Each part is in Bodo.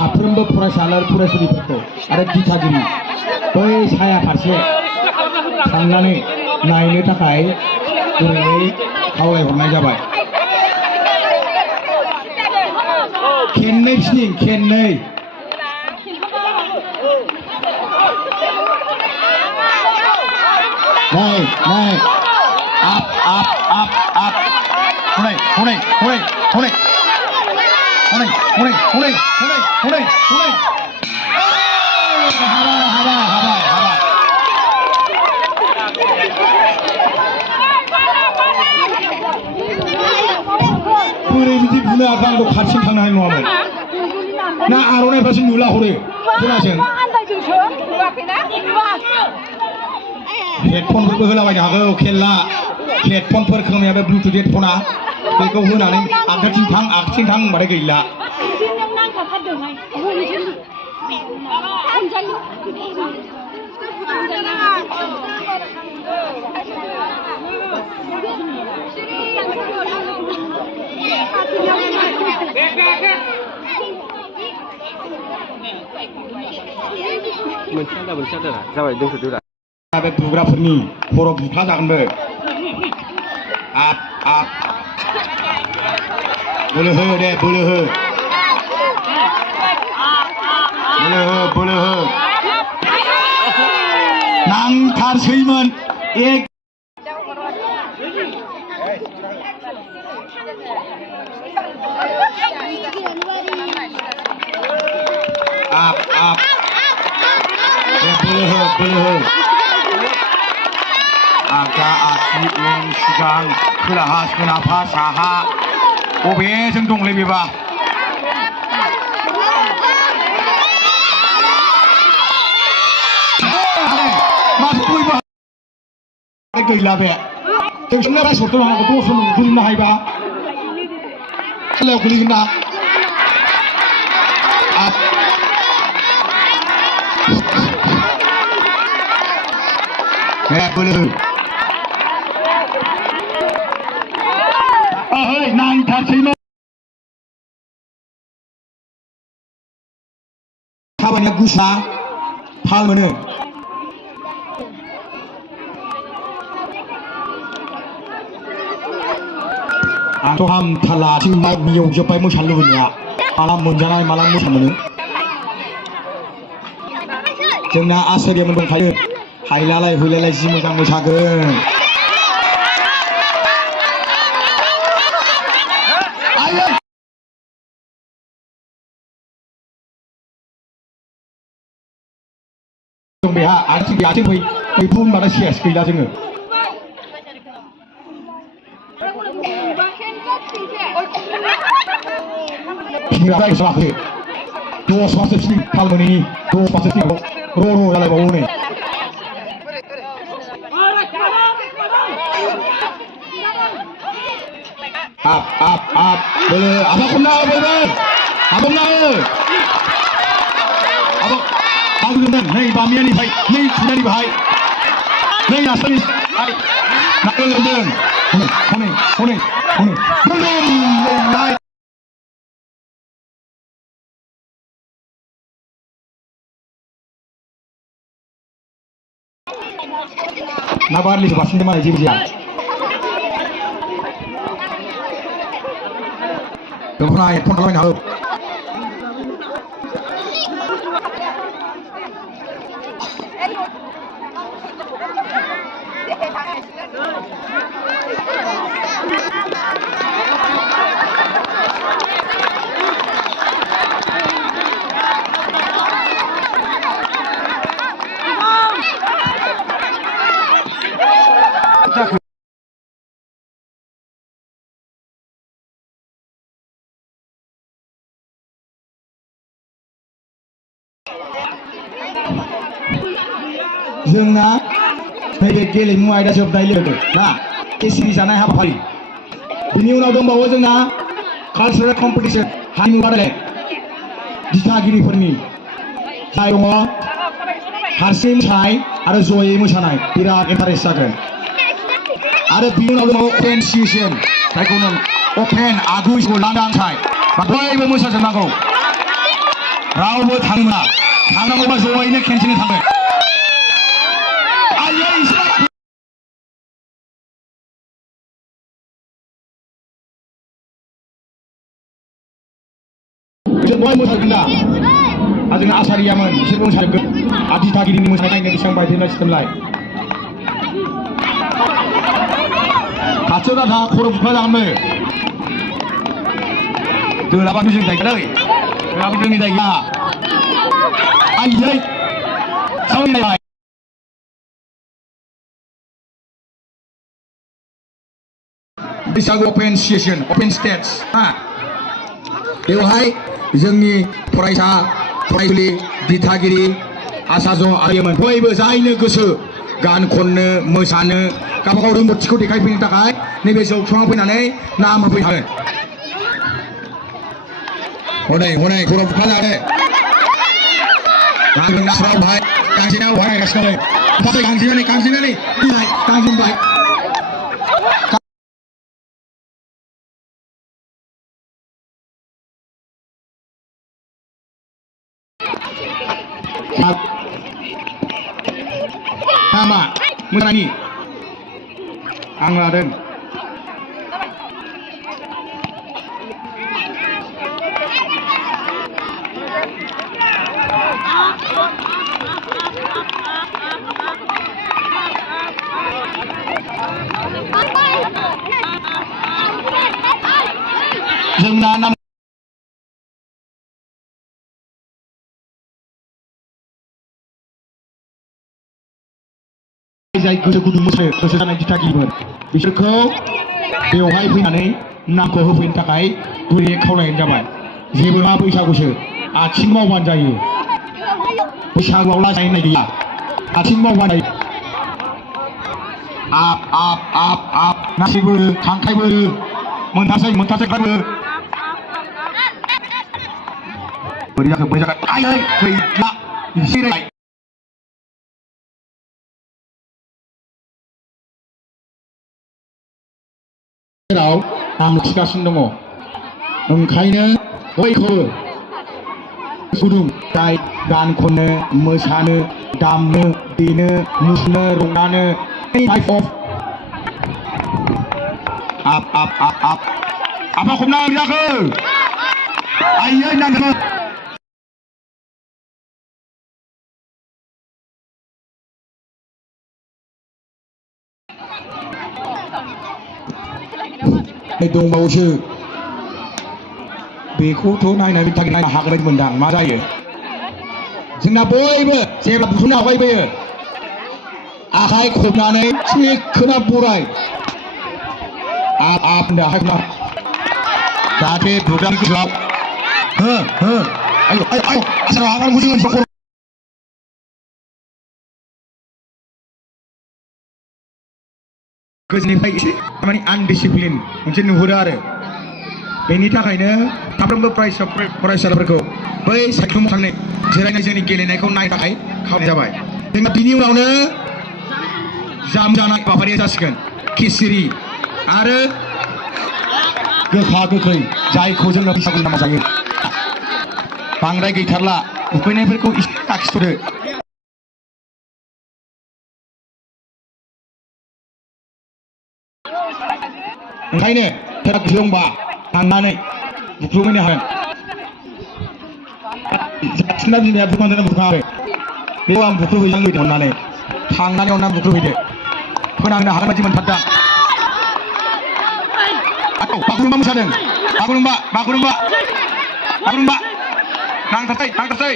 साफ्रोमबो फरायसाला फरायसुलिफोरखौ आरो दिथागिरि बै साया फारसे थांनानै नायनो थाखाय गुरैयै खावलायहरनाय जाबाय। खेननै फिनिं खेननै नाय नाय आप आप आप आप हनै हनै हनै हनै हनै हनै हनै हनै हनै हनै हाबाय हाबाय हाबाय हाबाय बोरै बिदि बुनो हाखो आंखौ खाथिसिम थांनो हानाय नङामोन ना आर'नाइफ्रासो नुला हरो खोनासों हेडफनफोरबो होलाबायनो हागौ खेला हेडफनफोर खोमाया बे ब्लुटुथ हेडफना बेखौ होनानै आगदाथिं थां आगदाथिं थां होनबाथाय गैला मोनसे आदा जाबाय दोनथ'दो दा बे बुग्राफोरनि खर' बुखा जागोनबो आप आप बोलो हो दे बोलो हो बोलो हो बोलो हो नांथारसैमोन एक आप आप बोलो हो बोलो हो आगदा आगसि उन सिगां खोलाहा सोनाबहा साहा बबेजों दंलै बेबा माथो बयबो गैला बे जोंसोरनो रायसरथ' लानांगौ दस गोलैनो हायोबा खेलायाव गोलैगोन ना बोलो नांथारसैमोन थाबायनाया गुसा थाल मोनो आंथ' हामथारला मियौजोब्बाय मोसानो लुबैनाया माला मोनजानाय माला मोसा मोनो जोंना आसारियामोन दंखायो हायलालाय हुइलालाय जि मोजां मोसागोन बेहा आथिं फै बुंबाथाय सेस गैला जोङो फिनिराय सालाखै दस मासो फिनि थाल मोनैनि दस मासो फिनिखौ र' जालायबावो नै आप आप आप बोलो apa kena बोलो apa kena apa bagus kan nei bamian ni bhai nei chuna ni bhai nei asal ni bhai nak lendeng hone belum naik nabar li basin de mana jibi Đúng rồi, không có nào đâu. जोंना नैबे गेलेमु आयदा जोबनाय लोगो ना केसिबि जानाय हाबाफारि बिनि उनाव दंबावो जोंना कालचारेल कम्पिटिशन हारिमु बादायलायनाय दिथागिरिफोरनि जाय दङ हारसिं मोसानाय आरो जयै मोसानाय बिराद इन्टारेस्ट जागोन आरो बिनि उनाव दङ अपेन सेसन जायखौ नों अपेन आगु लांदां साइ बयबो मोसाजोबनांगौ रावबो थाङा थांनांगौबा जयैनो खेनसेनो थाङो आयै बिसोर बहाय मोसागोन दा जोंना आसारियामोन बिसोरबो मोसागोन दिथागिरिनि मोसानाय नायनो बेसेबां बायदेमलाय सिथेमलाय खाथियाव दा खर' बुख्ला जागोनबो दोलाबाथ' जों जायगा दै दोलाबो जोंनि जायगा आयै सावरायलायबाय बैसागु अपेन सेसन अपेन स्टेज बेवहाय जोंनि फरायसा फरायसुलि दिथागिरि आसाज आरिमोन बयबो जायनो गोसो गान खननो मोसानो गावबागाव रोंगौथिखौ देखायफैनो थाखाय नैबे जौथुमाव फैनानै नाम होफैनो हागोन हनै हनै खर' बुख्ला जादो गांजों नासराव भाय गांजेनाव भाय गासिनाव गांजेनानै गांजेनबाय nama menani ang laden जोंना नाम जाय गोसो गुदुं मोसानो गोसो जानाय दिथागिरिफोर बिसोरखौ बेवहाय फैनानै नामखौ होफैनो थाखाय गुरैयै खावलायनाय जाबाय जेबो मा बैसागुसो आथिं मावबानो जायो बैसागुआव लाजायनाय गैया आथिं मावबानो जायो आप आप आप आप नासिबो खांखाइबो मोनथासै खाबो बोरै जाखो आयै गैला जिराय नाम लाखिगासिनो दङ ओंखायनो बयखौबो गुदुं जाय गान खननो मोसानो दामनो देनो मुसुरनो रंजानो टाइप अफ आप आपा खमना जाखो आयै नांगौ दंबावोसो बेखौथ' नायनानै थाखाय नायनो हागोन मोनदां मा जायो जोंना बयबो जेब्ला बुथुमनो आवगायबोयो आखाइ खबनानै थिखोना बराय आप होनदों आखाइ खबना जाहाथे बुदां गोसोआव आयौ आसाराव हाबनांगौ जोङो गोजोननिफ्राय एसे माने आनडिसिप्लिन मोनसे नुहुरो आरो बेनि थाखायनो साफ्रोमबो फरायसाफोरखौ बै सायख्लुमाव थांनाय जिरायनाय जोंनि गेलेनायखौ नायनो थाखाय खावलायनाय जाबाय जोंना बिनि उनावनो जाम जानाय हाबाफारिया जासिगोन खिसिरि आरो गोखा गोखै जायखौ जोङो बैसागुनि नामाव जायो बांद्राय गैथारला उखैनायफोरखौ एसे लाखिथ'दो ओंखायनो सोरबा गोसो दंबा थांनानै बुख्रुबहैनो हागोन जाथिना बिमाया बुख्रुबनानै बुख्रुबाखै बेयाव आं बुख्रुबहैनो लुबैदों अननानै थांनानै अननानै बुख्रुबहैदो फोनांनो हागोन बायदि मोनथारदां बागुरुम्बा मोसादों बागुरुम्बा नांथारसै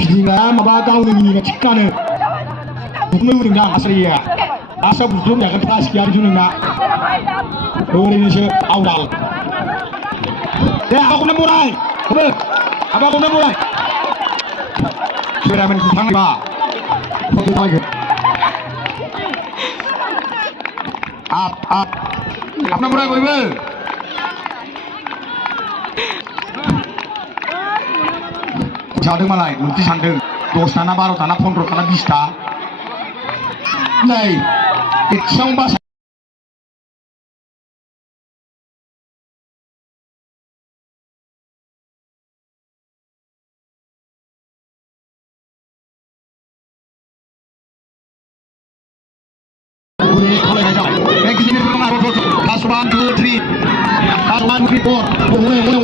बिदिना माबा गावनो मिनिना थिखानो बुख्रुबनो लुबैदों आं आसारिया आसा बुख्रुबनो हागोन क्लास गैया बिदि नोंना ओरैनोसो आवदाल दे आबाखौनो बराय आबाखौनो बराय सोरामोन थांबा फटो बायगोन up nomor berapa jauh malai mesti sandeng 10 tanah 12 tanah 15 tanah 20 ta nei isang basa Next ini pertama Last 1, 2, 3 Last 1, 3, 4